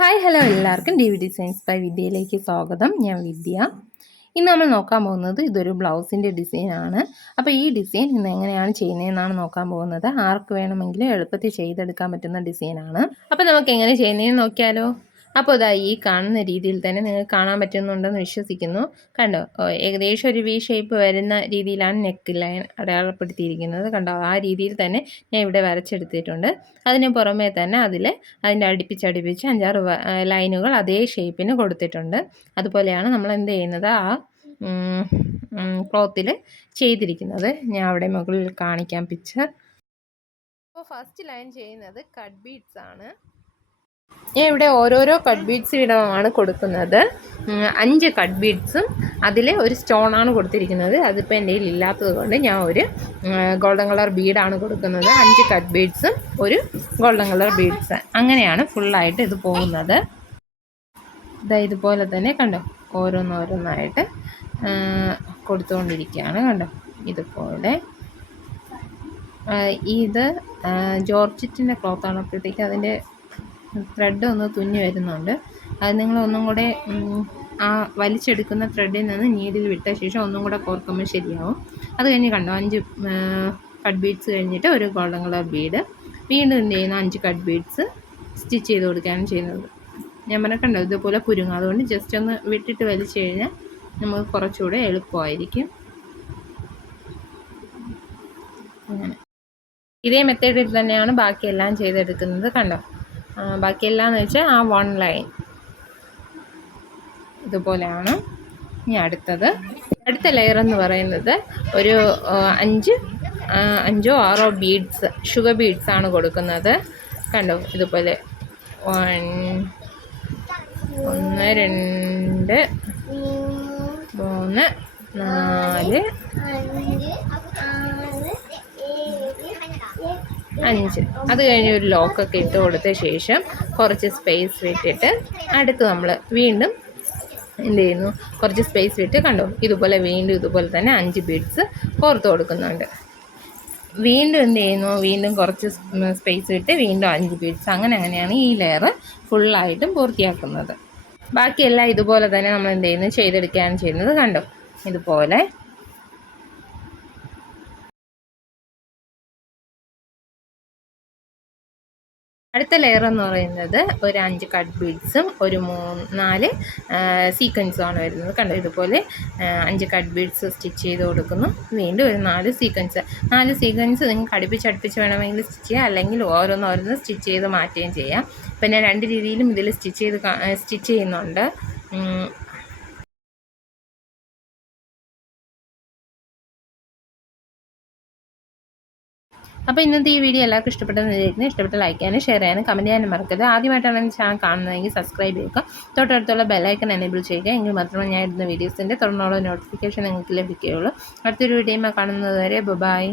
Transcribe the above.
Hi hello എല്ലാവർക്കും D V designs by വിദ്യയിലേക്ക് സ്വാഗതം. ഞാൻ വിദ്യ. ഇന്ന് നമ്മൾ നോക്കാൻ പോകുന്നത് ഇതൊരു ബ്ലൗസിന്റെ ഡിസൈനാണ് അപ്പോൾ ഈ ഡിസൈൻ ഇന്ന് എങ്ങനെയാണ് ചെയ്യുന്നതെന്നാണ് നോക്കാൻ പോകുന്നത്. ആർക്ക് വേണമെങ്കിലും എളുപ്പത്തിൽ ചെയ്തെടുക്കാൻ പറ്റുന്ന ഡിസൈനാണ് അപ്പോൾ നമുക്ക് എങ്ങനെ ചെയ്യുന്നതെന്ന് നോക്കിയാലോ. അപ്പോൾ ഇതാ ഈ കാണുന്ന രീതിയിൽ തന്നെ നിങ്ങൾക്ക് കാണാൻ പറ്റുന്നുണ്ടെന്ന് വിശ്വസിക്കുന്നു. കണ്ടോ? ഏകദേശം ഒരു വി ഷേപ്പ് വരുന്ന രീതിയിലാണ് നെക്ക് ലൈൻ അടയാളപ്പെടുത്തിയിരിക്കുന്നത്. കണ്ടോ? ആ രീതിയിൽ തന്നെ ഞാൻ ഇവിടെ വരച്ചെടുത്തിട്ടുണ്ട്. അതിന് പുറമേ തന്നെ അതിൽ അതിന്റെ അടുപ്പിച്ചടുപ്പിച്ച് അഞ്ചാറ് ലൈനുകൾ അതേ ഷേപ്പിന് കൊടുത്തിട്ടുണ്ട്. അതുപോലെയാണ് നമ്മൾ എന്ത് ചെയ്യുന്നത്? ആ ക്ലോത്തിൽ ചെയ്തിരിക്കുന്നത്. ഞാൻ അവിടെ മുകളിൽ കാണിക്കാം പിക്ചർ അപ്പോൾ ഫസ്റ്റ് ലൈൻ ചെയ്യുന്നത് കട്ട് ബീഡ്സ് ആണ്. ഞാൻ ഇവിടെ ഓരോരോ കട്ട് ബീഡ്സ് വീതമാണ് കൊടുക്കുന്നത്. അഞ്ച് കട്ട് ബീഡ്സും അതിൽ ഒരു സ്റ്റോണാണ് കൊടുത്തിരിക്കുന്നത്. അതിപ്പോൾ എന്റെ കയ്യിൽ ഇല്ലാത്തത് കൊണ്ട് ഞാൻ ഒരു ഗോൾഡൻ കളർ ബീഡാണ് കൊടുക്കുന്നത്. അഞ്ച് കട്ട് ബീഡ്സും ഒരു ഗോൾഡൻ കളർ ബീഡ്സ് അങ്ങനെയാണ് ഫുള്ളായിട്ട് ഇത് പോകുന്നത്. ഇതാ ഇതുപോലെ തന്നെ കണ്ടോ? ഓരോന്നോരോന്നായിട്ട് കൊടുത്തുകൊണ്ടിരിക്കുകയാണ് കണ്ടോ? ഇതുപോലെ. ഇത് ജോർജറ്റിന്റെ ക്ലോത്താണ് അപ്പോഴത്തേക്ക് അതിന്റെ ത്രെഡ് ഒന്ന് തുന്നി വരുന്നുണ്ട്. അത് നിങ്ങൾ ഒന്നും കൂടെ ആ വലിച്ചെടുക്കുന്ന ത്രെഡിൽ നിന്ന് നീഡിൽ വിട്ട ശേഷം ഒന്നും കൂടെ കോർക്കുമ്പോൾ ശരിയാവും. അത് കഴിഞ്ഞ് കണ്ടോ അഞ്ച് കട്ട് ബീഡ്സ് കഴിഞ്ഞിട്ട് ഒരു ഗോൾഡൻ കളർ ബീഡ് വീണ്ടും എന്ത് ചെയ്യുന്നു അഞ്ച് കട്ട് ബീഡ്സ് സ്റ്റിച്ച് ചെയ്ത് കൊടുക്കുകയാണ് ചെയ്യുന്നത്. ഞാൻ പറഞ്ഞ കണ്ടോ ഇതുപോലെ കുരുങ്ങും. അതുകൊണ്ട് ജസ്റ്റ് ഒന്ന് വിട്ടിട്ട് വലിച്ചു കഴിഞ്ഞാൽ നമുക്ക് കുറച്ചുകൂടെ എളുപ്പമായിരിക്കും. അങ്ങനെ. ഇതേ മെത്തേഡിൽ തന്നെയാണ് ബാക്കിയെല്ലാം ചെയ്തെടുക്കുന്നത് കണ്ടോ? ബാക്കിയെല്ലാം എന്ന് വെച്ചാൽ ആ വൺ ലൈൻ ഇതുപോലെയാണ്. ഇനി അടുത്തത്. അടുത്ത ലെയർ എന്ന് പറയുന്നത് ഒരു അഞ്ച് അഞ്ചോ ആറോ ബീഡ്സ് ഷുഗർ ബീഡ്സ് ആണ് കൊടുക്കുന്നത്. കണ്ടോ? ഇതുപോലെ വൺ ഒന്ന് രണ്ട് മൂന്ന് നാല് അഞ്ച്. അത് കഴിഞ്ഞ് ഒരു ലോക്കൊക്കെ ഇട്ട് കൊടുത്ത ശേഷം കുറച്ച് സ്പേസ് വിട്ടിട്ട് അടുത്ത് നമ്മൾ വീണ്ടും എന്ത് ചെയ്യുന്നു? കുറച്ച് സ്പേസ് വിട്ട് കണ്ടു? ഇതുപോലെ വീണ്ടും ഇതുപോലെ തന്നെ അഞ്ച് ബീഡ്സ് കോർത്ത് കൊടുക്കുന്നുണ്ട്. വീണ്ടും എന്ത് ചെയ്യുന്നു? വീണ്ടും കുറച്ച് സ്പേസ് വിട്ട് വീണ്ടും അഞ്ച് ബീഡ്സ് അങ്ങനെ അങ്ങനെയാണ് ഈ ലെയർ ഫുള്ളായിട്ടും പൂർത്തിയാക്കുന്നത്. ബാക്കിയെല്ലാം ഇതുപോലെ തന്നെ നമ്മൾ എന്ത് ചെയ്യുന്നു? ചെയ്തെടുക്കുകയാണ് ചെയ്യുന്നത്. കണ്ടു? ഇതുപോലെ അടുത്ത ലെയർ എന്ന് പറയുന്നത് ഒരു അഞ്ച് കട്ട് ബീഡ്സും ഒരു മൂന്ന് നാല് സീക്വൻസും ആണ് വരുന്നത്. കണ്ടോ? ഇതുപോലെ അഞ്ച് കട്ട് ബീഡ്സ് സ്റ്റിച്ച് ചെയ്ത് കൊടുക്കുന്നു. വീണ്ടും ഒരു നാല് സീക്വൻസ് നാല് സീക്വൻസ് നിങ്ങൾക്ക് അടുപ്പിച്ച് അടുപ്പിച്ച് വേണമെങ്കിൽ സ്റ്റിച്ച് ചെയ്യാം. അല്ലെങ്കിൽ ഓരോന്ന് ഓരോന്ന് സ്റ്റിച്ച് ചെയ്ത് മാറ്റുകയും ചെയ്യാം. പിന്നെ രണ്ട് രീതിയിലും ഇതിൽ സ്റ്റിച്ച് ചെയ്ത് സ്റ്റിച്ച് ചെയ്യുന്നുണ്ട്. അപ്പോൾ ഇന്നത്തെ ഈ വീഡിയോ എല്ലാവർക്കും ഇഷ്ടപ്പെട്ടെന്ന് വിചാരിക്കുന്നു. ഇഷ്ടപ്പെട്ട ലൈക്ക് ചെയ്യാനും ഷെയർ ചെയ്യാനും കമന്റ് ചെയ്യാനും മറക്കരുത്. ആദ്യമായിട്ടാണ് ഈ ചാനൽ കാണുന്നതെങ്കിൽ സബ്സ്ക്രൈബ് ചെയ്യുക. തൊട്ടടുത്തുള്ള ബെല്ലൈക്കൺ എനേബിൾ ചെയ്യുക. എങ്കിൽ മാത്രമേ ഞാൻ ഇടുന്ന വീഡിയോസിന്റെ തുടർന്നുള്ള നോട്ടിഫിക്കേഷൻ നിങ്ങൾക്ക് ലഭിക്കുകയുള്ളൂ. അടുത്തൊരു വീഡിയോയുമായി കാണുന്നത് വരെ ബൈ